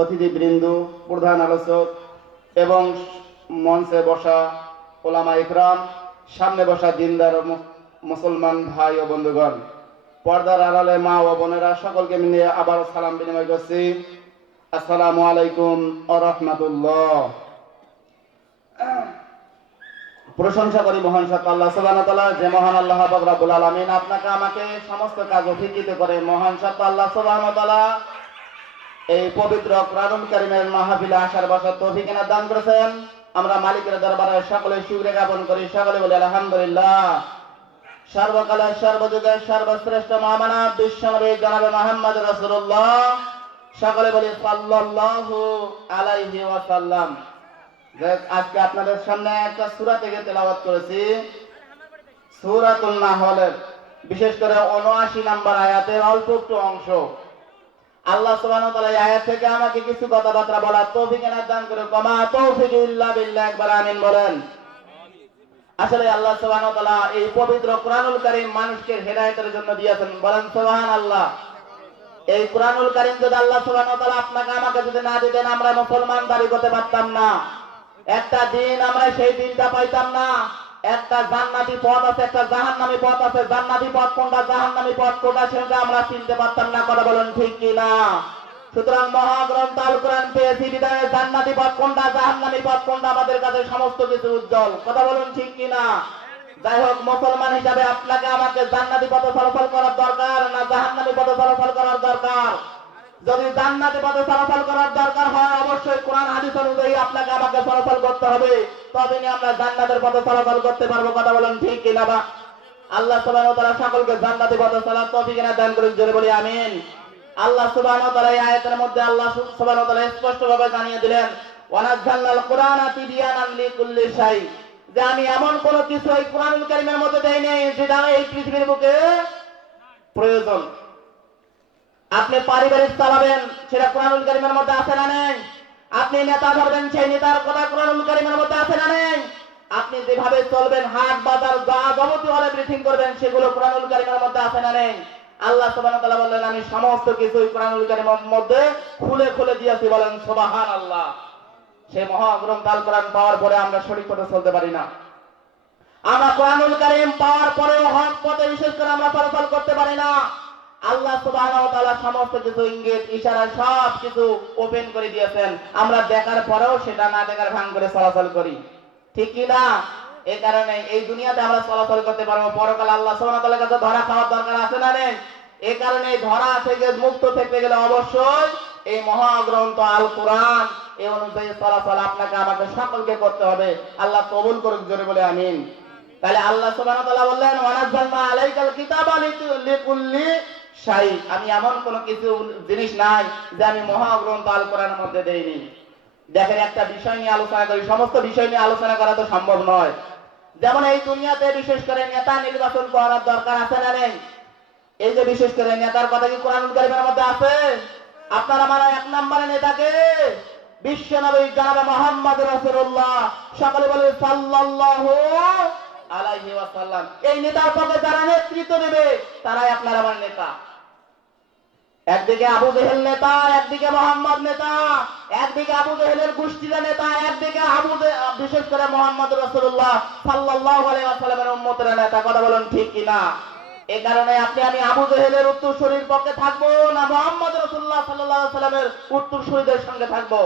অতিথিবৃন্দ, প্রধান আলোচক এবং মঞ্চে বসা ওলামা ইকরাম, সামনে বসা দিনদার মুসলমান ভাই ও বন্ধুগণ, পর্দার আড়ালে মা ও বোনেরা, সকলকে নিয়ে আবার সালাম বিনিময় করছি। আসসালামু আলাইকুম ওয়া রাহমাতুল্লাহ। প্রশংসা করি মহান সত্তা আল্লাহ সুবহানাহু ওয়া তাআলা, যে মহান আল্লাহ পাক রব্বুল আলামিন আপনাকে আমাকে সমস্ত কাজ অভিজ্ঞিত করে মহান সত্তা আল্লাহ সুবহানাহু ওয়া তাআলা এই পবিত্র কোরআনুল কারীমের মাহফিলে আসার বসত তৌফিক এনায়েত দান করেছেন। আমরা মালিকের দরবারে সকলে শুকরিয়া জ্ঞাপন করি, সকলে বলি আলহামদুলিল্লাহ। সর্বকালের সর্বযুগের সর্বশ্রেষ্ঠ মহামানব বিশ্বনবী জনাবে মুহাম্মদ রাসূলুল্লাহ, সকলে বলি সাল্লাল্লাহু আলাইহি ওয়াসাল্লাম। আজকে আপনাদের সামনে একটা সূরা থেকে তেলাওয়াত করেছি, সূরাতুন নাহলের বিশেষ করে ৭৯ নম্বর আয়াতের অল্প একটু অংশ। আল্লাহ সুবহানাহু ওয়া তাআলা এই আয়াত থেকে আমাকে কিছু কথাবার্তা বলার তৌফিক এনায়েত দান করে। কমা তৌফিক ইল্লা বিল্লাহ, একবার আমিন বলেন। আসলে আল্লাহ সুবহানাহু ওয়া তাআলা এই পবিত্র কোরআনুল কারীম মানুষকে হেদায়েতের জন্য দিয়েছেন, বলেন সুবহানাল্লাহ। এই কোরআনুল কারীম যদি আল্লাহ সুবহানাহু ওয়া তাআলা আপনাকে আমাকে যদি না দিতেন, আমরা মুসলমান দাবি করতে পারতাম না। একটা দিন আমরা সেই দিনটা পাইতাম না। একটা জান্নাতি পথ আছে, একটা জাহান্নামী পথ আছে। জান্নাতি পথ কোনটা, জাহান্নামী পথ কোনটা, সেটা আমরা চিনতে পারতাম না। কথা বলেন ঠিক কি না? সুতরাং মহাগ্রন্থ আল কোরআন পেয়েছি বিদায় জান্নাতি পথ কোনটা, জাহান্নামী পথ কোনটা আমাদের কাছে সমস্ত কিছু উজ্জ্বল। কথা বলুন ঠিক কি না? যাই হোক, মুসলমান হিসাবে আপনাকে আমাকে জান্নাতি পথে চলাচল করার দরকার না জাহান্নামী পথে চলাচল করার দরকার? যদি জান্নাতি পথে চলাচল করার দরকার হয়, অবশ্যই কোরআন হাদিস অনুযায়ী আপনাকে আমাকে চলাচল করতে হবে, তবেই আমরা জান্নাতের পথে চলাচল করতে পারবো। কথা বলেন ঠিক কি না? আল্লাহ সুবহানাহু ওয়া তাআলা সকলকে জান্নাতি পথে চলার তৌফিক এনায়েত দান করুন, জোরে বলি আমিন। আল্লাহ সুবহানাহু ওয়া তাআলা এই আয়াতের মধ্যে আল্লাহ সুবহানাহু ওয়া তাআলা স্পষ্টভাবে জানিয়ে দিলেন, ওয়া নাযালনাল কুরআনা তিবয়ানান লিকুল্লি শাই, যে আমি এমন কোন কিছু এই কোরআনুল কারীমের মধ্যে দেই নাই যেটা এই পৃথিবীর বুকে প্রয়োজন। আপনি পারিবারিক চালাবেন, সেটা কোরআনুল কারীমের মধ্যে আছে না নেই? আপনি নেতা ধরবেন, সেই নেতার কথা কোরআনুল কারীমের মধ্যে আছে না নেই? আপনি যেভাবে চলবেন, হাট বাজার যা যাবতীয় হলে ব্রিথিং করবেন, সেগুলো কোরআনুল কারীমের মধ্যে আছে না নেই? আল্লাহ সুবহানাহু ওয়া তাআলা বললেন, আমি সমস্ত কিছু কোরআনুল কারীমের মধ্যে খুলে খুলে দিয়েছি, বলেন সুবহানাল্লাহ। সেই মহাগ্রন্থ আল কোরআন পাওয়ার পরে আমরা সঠিক পথে চলতে পারি না। আমরা কোরআনুল কারীম পাওয়ার পরেও হক পথে বিশেষ করে আমরা চলাচল করতে পারি না। আল্লাহ সুবহানাহু ওয়া তাআলা সমস্ত কিছু ইঙ্গিত ইশারা সব কিছু ওপেন করে দিয়েছেন, আমরা দেখার পরেও সেটা না দেখার ভান করে চলাচল করি, ঠিক কি না? এই কারণে এই দুনিয়াতে আমরা চলাচল করতে পারবো, পরকালে আল্লাহ সুবহানাহু ওয়া তাআলার কাছে ধরা খাওয়ার দরকার আছে না নেই? এই কারণে এই ধরা থেকে মুক্ত থাকতে গেলে অবশ্যই এই মহাগ্রন্থ আল কোরআন এই অনুযায়ী চলাচল আপনাকে আমাকে সকলকে করতে হবে। আল্লাহ কবুল করুক, জোরে বলে আমিন। তাহলে আল্লাহ সুবহানাহু ওয়া তাআলা বললেন, ওয়া নাযালনা আলাইকাল কিতাবা লিকুল্লি শাই, আমি এমন কোন কিছু জিনিস নাই যে আমি মহাগ্রন্থ আল কোরআনের মধ্যে দেইনি। দেখেন, একটা বিষয় নিয়ে আলোচনা করি, সমস্ত বিষয় নিয়ে আলোচনা করা তো সম্ভব নয়। যেমন এই দুনিয়াতে বিশেষ করে নেতা নির্বাচন করার দরকার আছে না নেই? এই যে বিশেষ করে নেতার কথা কি কোরআনুল কারীমের মধ্যে আছে? আপনার আমার এক নম্বরে নেতাকে বিশ্বনবী জনাবে মুহাম্মদ রাসূলুল্লাহ, সকলে বলে সাল্লাল্লাহু আলাইহি ওয়াসাল্লাম। এই নেতার পক্ষে যারা নেতৃত্ব দেবে তারাই আপনার আমার নেতা। একদিকে আবু জেহেল নেতা, একদিকে মুহাম্মদ নেতা, একদিকে আবু জেহেলের গোষ্ঠীর নেতা, একদিকে বিশেষ করে মুহাম্মদ রাসূলুল্লাহ সাল্লাল্লাহু আলাইহি ওয়াসাল্লামের উম্মতের নেতা। কথা বলেন ঠিক কি না? এই কারণে আমি আবু জেহেলের উত্তরসূরির পক্ষে থাকবো না মুহাম্মদ রাসূলুল্লাহ সাল্লাল্লাহু আলাইহি ওয়াসাল্লামের উত্তরসূরিদের সঙ্গে থাকবো?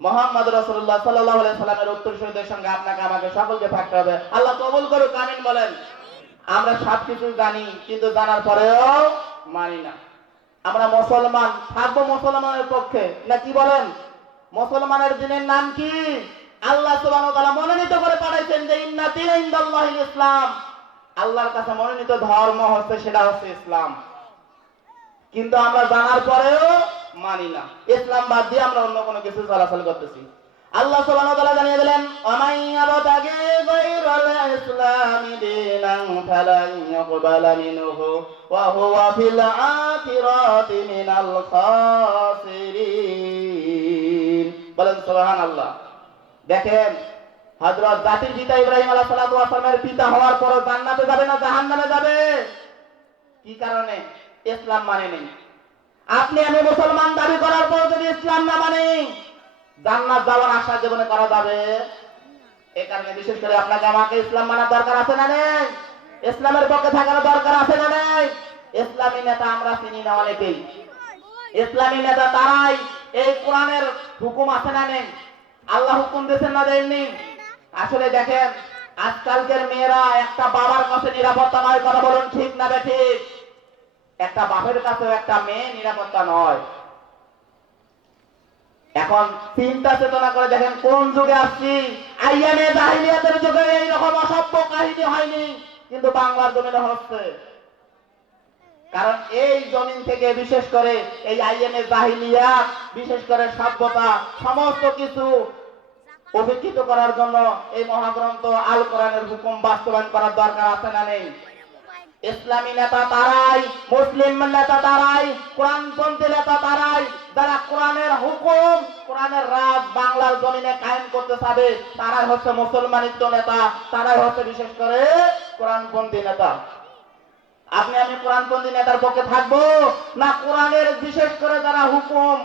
মুহাম্মদ রাসূলুল্লাহ সাল্লাল্লাহু আলাইহি ওয়াসাল্লামের উত্তরসূরিদের সঙ্গে আপনাকে আমাকে সকলকে থাকতে হবে। আল্লাহ কবুল করুক, আমিন বলেন। আমরা সবকিছু জানি, কিন্তু জানার পরেও মানি না। আমরা মুসলমান থাকবো মুসলমানের পক্ষে না, কি বলেন? মুসলমানের দিনের নাম কি? আল্লাহ সুবহানাহু ওয়া তাআলা মনোনীত করে পাঠাইছেন যে ইন্না দীনা ইনদাল্লাহিল ইসলাম, আল্লাহর কাছে মনোনীত ধর্ম হচ্ছে সেটা হচ্ছে ইসলাম। কিন্তু আমরা জানার পরেও মানি না, ইসলাম বাদ দিয়ে আমরা অন্য কোনো কিছু চলাচল করতেছি। আল্লাহ সুবহানাহু ওয়া তাআলা জানিয়ে দিলেন, আমাই ইয়াবতাগি গায়রাল ইসলামি দীনান ফালান ইয়াকবালা মিনহু ওয়া হুয়া ফিল আখিরাতি মিনাল খাসিরিন। বলেন সুবহানাল্লাহ। দেখেন, হযরত জাতির পিতা ইব্রাহিম আলাইহিস সালাতু ওয়াস সালামের পিতা হওয়ার পর জান্নাতে যাবে না জাহান্নামে যাবে? কি কারণে? ইসলাম মানে নেই। আপনি আমি মুসলমান দাবি করার পর যদি ইসলাম জান্নাত যাওয়ার আশা জীবনে করা যাবে? এই কারণে বিশেষ করে আপনাকে আমাকে ইসলাম মানার দরকার আছে না নেই? ইসলামের পক্ষে থাকার দরকার আছে না নেই? ইসলামী নেতা আমরা চিনি না অনেকেই। ইসলামী নেতা তারাই এই কোরআনের হুকুম আছে না নেই? আল্লাহ হুকুম দিয়েছেন না দেননি? আসলে দেখেন, আজকালকের মেয়েরা একটা বাবার কাছে নিরাপত্তা নয়, কথা বলুন ঠিক না বেঠিক? একটা বাপের কাছেও একটা মেয়ে নিরাপত্তা নয়। এখন চিন্তা চেতনা করে দেখেন কোন যুগে আসছি। আইয়ামে জাহিলিয়াতের যুগে এইরকম অসভ্য কাহিনী হয়নি, কিন্তু বাংলার জমিনে হচ্ছে। কারণ এই জমিন থেকে বিশেষ করে এই আইএমএ জাহিলিয়াত, বিশেষ করে সভ্যতা, সমস্ত কিছু উপেক্ষিত করার জন্য এই মহাগ্রন্থ আল কোরআনের হুকুম বাস্তবায়ন করার দরকার আছে না নেই? ইসলামী নেতা তারাই, মুসলিম নেতা তারাই, কোরআনপন্থী নেতা তারাই, যারা কোরআনের হুকুম, কোরআনের রাজ বাংলার জমিনে কায়েম করতে চাবে, তারাই হচ্ছে মুসলমানিত্ব নেতা, তারাই হচ্ছে বিশেষ করে কোরআনপন্থী নেতা। আপনি আমি কোরআনপন্থী নেতার পক্ষে থাকবো না কোরআনের বিশেষ করে যারা হুকুম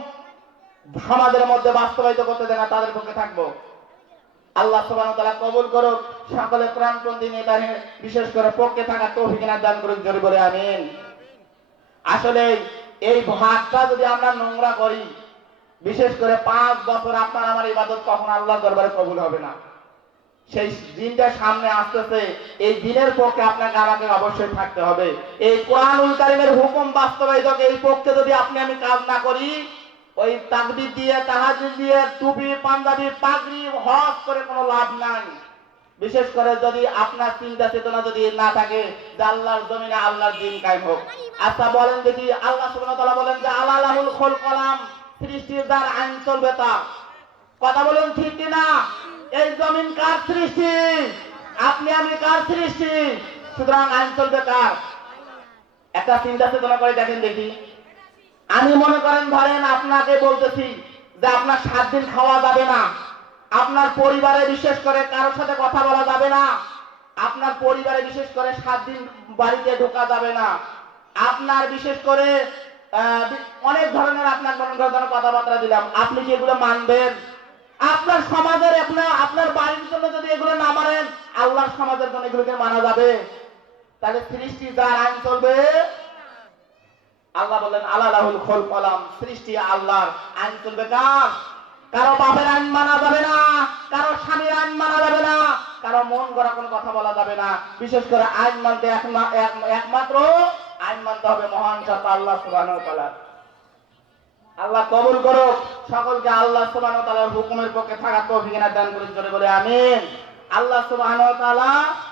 সমাজের মধ্যে বাস্তবায়িত করতে দেয় না তাদের পক্ষে থাকবো? আল্লাহ সুবহানাহু ওয়া তাআলা কবুল করুক, সকলে কোরআনপন্থী নেতার বিশেষ করে পক্ষে থাকা তৌফিক দান করুক, জোরে বলে আমিন। আসলে এই ভাতটা যদি আমরা নোংরা করি, বিশেষ করে 5 বছর আপনার আমার ইবাদত কখনো আল্লাহর দরবারে কবুল হবে না। সেই দিনটা সামনে আসতেছে, এই দিনের পক্ষে আপনাকে আমাকে অবশ্যই থাকতে হবে। এই কোরআনুল কারীমের হুকুম বাস্তবায়িত এই পক্ষে যদি আপনি আমি কাজ না করি, ওই তাকবীর দিয়ে, তাহাজ্জুদ দিয়ে, টুপি, পাঞ্জাবি, পাগড়ি, হজ করে কোনো লাভ নাই। বিশেষ করে যদি আপনার চিন্তা চেতনা যদি না থাকে যে আল্লাহর জমিনে আল্লাহর দ্বীন কায়েম হোক। আচ্ছা বলেন দেখি, আল্লাহ সুবহানাহু ওয়া তাআলা বলেন যে আলালাহুল খুলকালাম, সৃষ্টির যার আইন চলবে তার। কথা বলুন ঠিক কিনা? এই জমিন কার সৃষ্টি? আপনি আমি কার সৃষ্টি? সুতরাং আইন চলবে কার? একটা চিন্তা চেতনা করে দেখেন দেখি। আমি মনে করেন ধরেন আপনাকে বলতেছি যে আপনার 7 দিন খাওয়া যাবে না, আপনার পরিবারে বিশেষ করে কারোর সাথে কথা বলা যাবে না, আপনার পরিবারে বিশেষ করে 7 দিন বাড়িতে ঢোকা যাবে না, আপনার বিশেষ করে অনেক ধরনের আপনার মনে করেন কথাবার্তা দিলাম, আপনি কি এগুলো মানবেন? আপনার সমাজের আপনার বাড়ির জন্য যদি এগুলো না মানেন, আল্লাহর সমাজের জন্য এগুলোকে মানা যাবে? তাহলে সৃষ্টি যার আইন চলবে। আল্লাহ বলেন আলালাহুল খুলকালাম, সৃষ্টি আল্লাহর, আইন চলবে কার? কারো বাপের আইন মানা যাবে না, কারো স্বামীর আইন মানা যাবে না, কারো মন গড়া কোনো কথা বলা যাবে না। বিশেষ করে আইন মানতে একমাত্র আইন মানতে হবে মহান সত্তা আল্লাহ সুবহানাহু ওয়া তাআলা। আল্লাহ কবুল করুক, সকলকে আল্লাহ সুবহানাহু ওয়া তাআলার হুকুমের পক্ষে থাকার তৌফিক দান করুন, জোরে বলে আমিন। আল্লাহ সুবহানাহু ওয়া তাআলা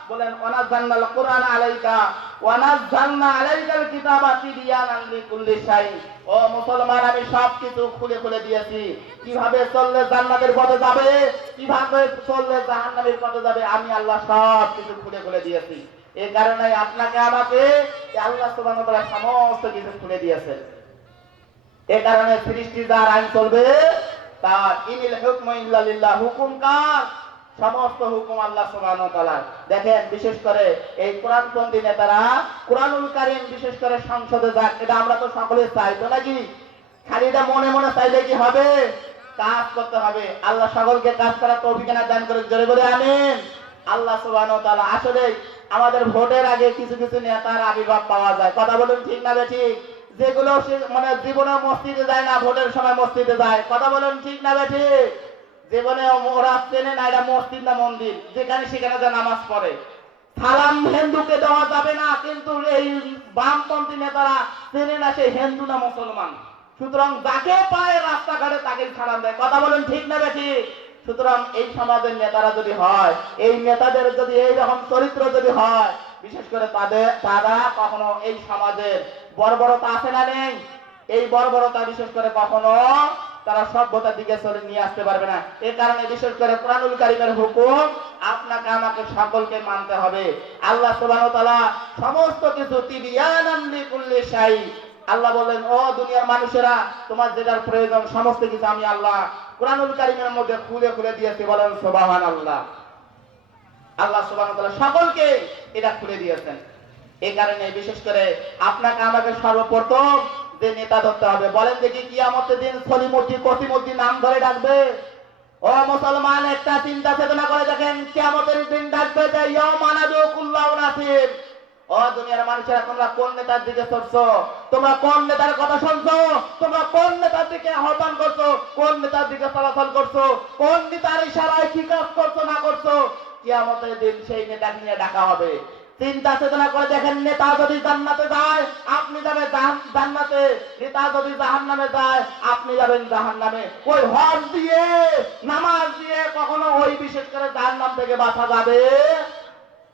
বলেন ওয়ানাজ্জালনাল কুরআনা আলাইকা ওয়ানাজ্জালনা আলাইকাল কিতাবা তিবয়ানান লিকুল্লি শাই। ও মুসলমান, আমি সব কিছু খুলে খুলে দিয়েছি। কিভাবে চললে জান্নাতের পথে যাবে, কিভাবে চললে জাহান্নামের পথে যাবে, আমি আল্লাহ সব কিছু খুলে খুলে দিয়েছি। এই কারণে আপনাকে আমাকে আল্লাহ সুবহানাহু ওয়া তাআলা সমস্ত কিছু খুলে দিয়েছেন। এই কারণে সৃষ্টি যার আইন চলবে তার। ইনিল হুকমু ইল্লা লিল্লাহ, হুকুম কার? সমস্ত হুকুম আল্লাহ সুবহানাহু ওয়া তাআলা। দেখেন বিশেষ করে এই কোরআনপন্থী নেতারা কোরআনুল কারীম বিশেষ করে সংসদে যাক, এটা আমরা তো সকলে চাই তো নাকি? খালি এটা মনে মনে চাইলে কি হবে? কাজ করতে হবে। আল্লাহ সকলকে কাজ করার তৌফিক দান করে, জোরে বলে আমিন। আল্লাহ সুবহানাহু ওয়া তাআলা আসলে আমাদের ভোটের আগে কিছু কিছু নেতার আবির্ভাব পাওয়া যায়, কথা বলুন ঠিক না বেঠিক? যেগুলো মানে জীবনে মসজিদে যায় না, ভোটের সময় মসজিদে যায়, কথা বলুন ঠিক না বেঠিক? জীবনে ওরা চেনে না এটা মসজিদ না মন্দির, যেখানে সেখানে যে নামাজ পড়ে। সালাম হিন্দুকে দেওয়া যাবে না, কিন্তু এই বামপন্থী নেতারা চেনে না সে হিন্দু না মুসলমান। সুতরাং যাকে পায় রাস্তাঘাটে তাকে সালাম দেয়, কথা বলেন ঠিক না বেঠিক? সুতরাং এই সমাজের নেতারা যদি হয়, এই নেতাদের যদি এইরকম চরিত্র যদি হয়, বিশেষ করে তারা কখনো এই সমাজের বর্বরতা আছে না নেই? এই বর্বরতা বিশেষ করে কখনো তারা সভ্যতার দিকে চলে নিয়ে আসতে পারবে না। এই কারণে বিশেষ করে কোরআনুল কারীমের হুকুম আপনাকে আমাকে সকলকে মানতে হবে। আল্লাহ সুবহানাহু ওয়া তাআলা সমস্ত কিছু তিবয়ানান লিকুল্লি শাই। আল্লাহ বলেন ও দুনিয়ার মানুষেরা, তোমার যেটার প্রয়োজন সমস্ত কিছু আমি আল্লাহ কোরআনুল কারীমের মধ্যে খুলে খুলে দিয়েছি, বলেন সুবহানাল্লাহ। আল্লাহ সুবহানাহু ওয়া তাআলা সকলকে এটা খুলে দিয়েছেন। এই কারণে বিশেষ করে আপনাকে আমাকে সর্বপ্রথম যে নেতা ধরতে হবে। বলেন দেখি কিয়ামতের দিন সলিমুদ্দিন কসিমুদ্দিন নাম ধরে ডাকবে? ও মুসলমান, একটা চিন্তা চেতনা করে দেখেন, কিয়ামতের দিন ডাকবে যে ইয়াউমা নাদউ কুল্লু নাসির। ও দুনিয়ার মানুষেরা, তোমরা কোন নেতার দিকে চলছো? তোমরা কোন নেতার কথা শুনছো? তোমরা কোন নেতার দিকে আহ্বান করছো? কোন নেতার দিকে চলাচল করছো? কোন নেতার ইশারায় কি কাজ করছো না করছো? কিয়ামতের দিন সেই নেতাকে নিয়ে ডাকা হবে। চিন্তা চেতনা করে দেখেন, নেতা যদি জান্নাতে যায় আপনি যাবেন জান্নাতে, নেতা যদি জাহান্নামে যায় আপনি যাবেন জাহান্নামে। ওই হজ দিয়ে নামাজ দিয়ে কখনো ওই বিশেষ করে জাহান্নাম থেকে বাঁচা যাবে?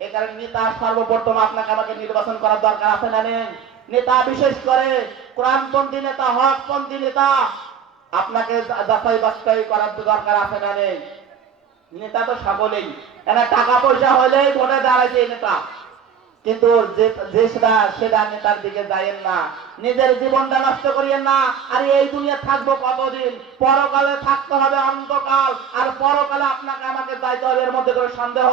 এ কারণে নেতা সর্বপ্রথম আপনাকে আমাকে নির্বাচন করার দরকার আছে না নেই? নেতা বিশেষ করে কোরআনপন্থী নেতা, হকপন্থী নেতা আপনাকে যাচাই বাছাই করার দরকার আছে না নেই? নেতা তো সকলেই, এরা টাকা পয়সা হলেই ভোটে দাঁড়াইছে নেতা, কিন্তু যে সেটা নেতার দিকে যাইয়েন না, নিজের জীবনটা নষ্ট করিয়েন না। আর এই দুনিয়া থাকবো কতদিন? পরকালে থাকতে হবে অন্তকাল, আর পরকালে আপনাকে আমাকে যাইতে হবে, এর মধ্যে কোনো সন্দেহ?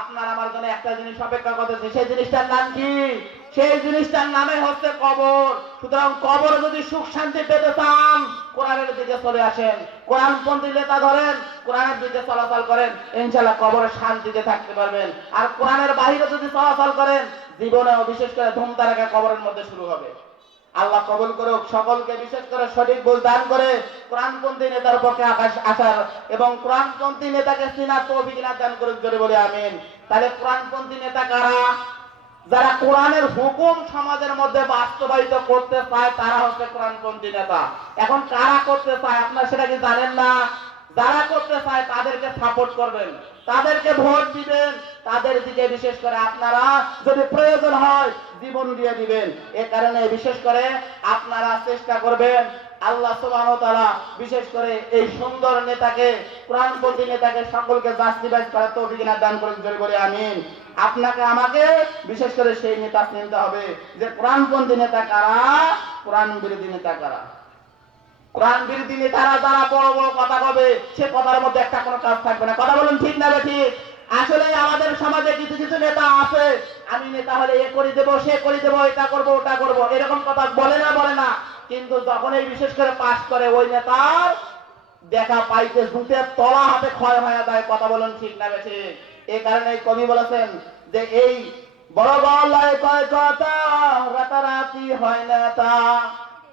আপনার আমার জন্য একটা জিনিস অপেক্ষা করতেছে, সেই জিনিসটার নাম কি? সেই জিনিসটার নামে হচ্ছে কবর। সুতরাং কবরে যদি সুখ শান্তি পেতে চান কোরআনের দিকে চলে আসেন, কোরআনপন্থী নেতা ধরেন, কোরআনের দিকে চলাচল করেন, ইনশাআল্লাহ কবরে শান্তিতে থাকতে পারবেন। আর কোরআনের বাইরে যদি চলাচল করেন জীবনে বিশেষ করে ধুমধারাকা কবরের মধ্যে শুরু হবে। আল্লাহ কবুল করুক সকলকে, বিশেষ করে সঠিক বুঝ দান করে কোরআনপন্থী নেতার পক্ষে আসার এবং কোরআনপন্থী নেতাকে চিনার তৌফিক দান করুক জোরে বলে আমিন। তাহলে কোরআনপন্থী নেতা কারা? যারা কোরআনের হুকুম সমাজের মধ্যে বাস্তবায়িত করতে চায় তারা হচ্ছে কোরআনপন্থী নেতা। এখন কারা করতে চায় আপনারা সেটা কি জানেন না? যারা করতে চায় তাদেরকে সাপোর্ট করবেন, তাদেরকে ভোট দিবেন, তাদের দিকে বিশেষ করে আপনারা যদি প্রয়োজন হয় জীবন দিয়ে দিবেন। এ কারণে বিশেষ করে আপনারা চেষ্টা করবেন আল্লাহ সুবহানাহু ওয়া তাআলা বিশেষ করে এই সুন্দর নেতাকে, কোরআনপন্থী নেতাকে সকলকে জাস্টিফাই করার তৌফিক দান করুন জোরে বলে আমিন। আপনাকে আমাকে বিশেষ করে সেই নেতা চিনতে হবে যে কোরআনপন্থী নেতা কারা, কোরআন বিরোধী নেতা কারা। কোরআন বিরোধী নেতারা যারা বড় বড় কথা বলবে সে কথার মধ্যে একটা কোনো কাজ থাকবে না। কথা বলুন ঠিক না ঠিক? আসলে আমাদের সমাজে কিছু কিছু নেতা আছে, আমি নেতা হলে এ করে দেবো, সে করে দেবো, এটা করবো, ওটা করবো, এরকম কথা বলে না, কিন্তু যখন এই বিশেষ করে পাশ করে ওই নেতার দেখা পাইতে জুতে তলা হাতে ক্ষয় হয়ে যায়। কথা বলুন ঠিক না ঠিক? এই কারণে কবি বলেছেন যে এই বড় গলায় কয় কথা রাতারাতি হয় নেতা।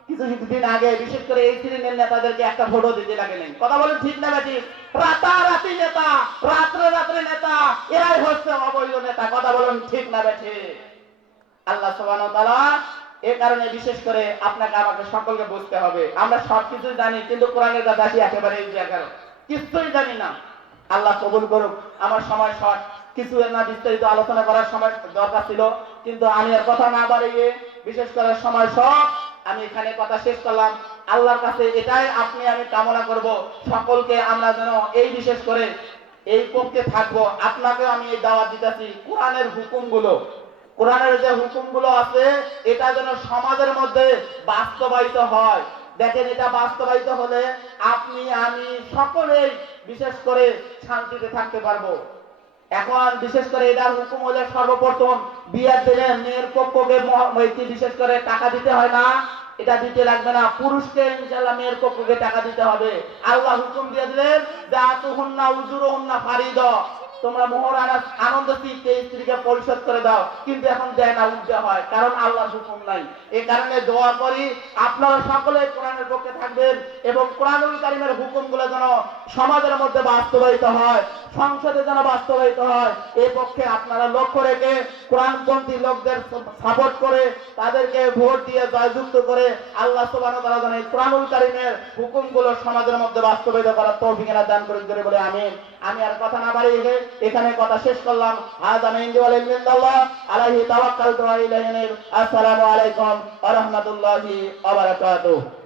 কিছুদিন আগে বিশেষ করে এই শ্রেণীর নেতাদেরকে একটা ভোটও দিতে লাগে নাই। কথা বলেন ঠিক না ঠিক? রাতারাতি নেতা, রাত্রে রাত্রে নেতা, এরাই হচ্ছে অবৈধ নেতা। কথা বলেন ঠিক না ঠিক? আল্লাহ সুবহানাহু ওয়া তাআলা এই কারণে বিশেষ করে আপনাকে আমাকে সকলকে বুঝতে হবে, আমরা সবকিছুই জানি কিন্তু কোরআনের কাছে আসি একেবারে এই জায়গায় কিছুই জানি না। আল্লাহ কবুল করুক। আমার সময় শর্ট, কিছু না বিস্তারিত আলোচনা করার সময় দরকার ছিল, কিন্তু আমি আর কথা না বাড়িয়ে বিশেষ করে সময় শর্ট আমি এখানে কথা শেষ করলাম। আল্লাহর কাছে এটাই আমি কামনা করব সকলকে আমরা যেন এই বিশেষ করে এই পক্ষে থাকবো। আপনাকে আমি এই দাওয়াত দিতেছি, কোরআনের হুকুমগুলো, কোরআনের যে হুকুমগুলো আছে এটা যেন সমাজের মধ্যে বাস্তবায়িত হয়। দেখেন এটা বাস্তবায়িত হলে আপনি আমি সকলেই বিশেষ করে শান্তিতে থাকতে পারবো। এখন বিশেষ করে এটার হুকুম হলে সর্বপ্রথম বিয়ের দিনে মেয়ের পক্ষকে বিশেষ করে টাকা দিতে হয় না, এটা দিতে লাগবে না, পুরুষকে ইনশাআল্লাহ মেয়ের পক্ষকে টাকা দিতে হবে। আল্লাহ হুকুম দিয়ে দিলেন যা তুহুন্না উজুরুহুন্না ফারিদা, তোমরা মোহর আনন্দ চিত্তে স্ত্রীকে পরিশোধ করে দাও, কিন্তু এখন দেয় না, উল্টে হয়, কারণ আল্লাহর হুকুম নাই। এই কারণে দোয়া করি আপনারা সকলে কোরআনের পক্ষে থাকবেন এবং কোরআনুল কারীমের হুকুমগুলো যেন সমাজের মধ্যে বাস্তবায়িত হয়, সংসদে যেন বাস্তবায়িত হয়, এই পক্ষে আপনারা লক্ষ্য রেখে কোরআনপন্থী লোকদের সাপোর্ট করে তাদেরকে ভোট দিয়ে জয়যুক্ত করে আল্লাহ সুবহানাহু ওয়া তাআলা যেন কোরআনুল কারীমের হুকুমগুলো সমাজের মধ্যে বাস্তবায়িত করার তৌফিক দান করুন জোরে বলে আমিন। আমি আর কথা না বাড়িয়ে এখানে কথা শেষ করলাম। হাযা মিন ওয়ালিল্লাহ আলাইহি তাওয়াক্কালতু ওয়া ইলাইহি। আসসালামু আলাইকুম ওয়া রাহমাতুল্লাহি ওয়া বারাকাতুহু।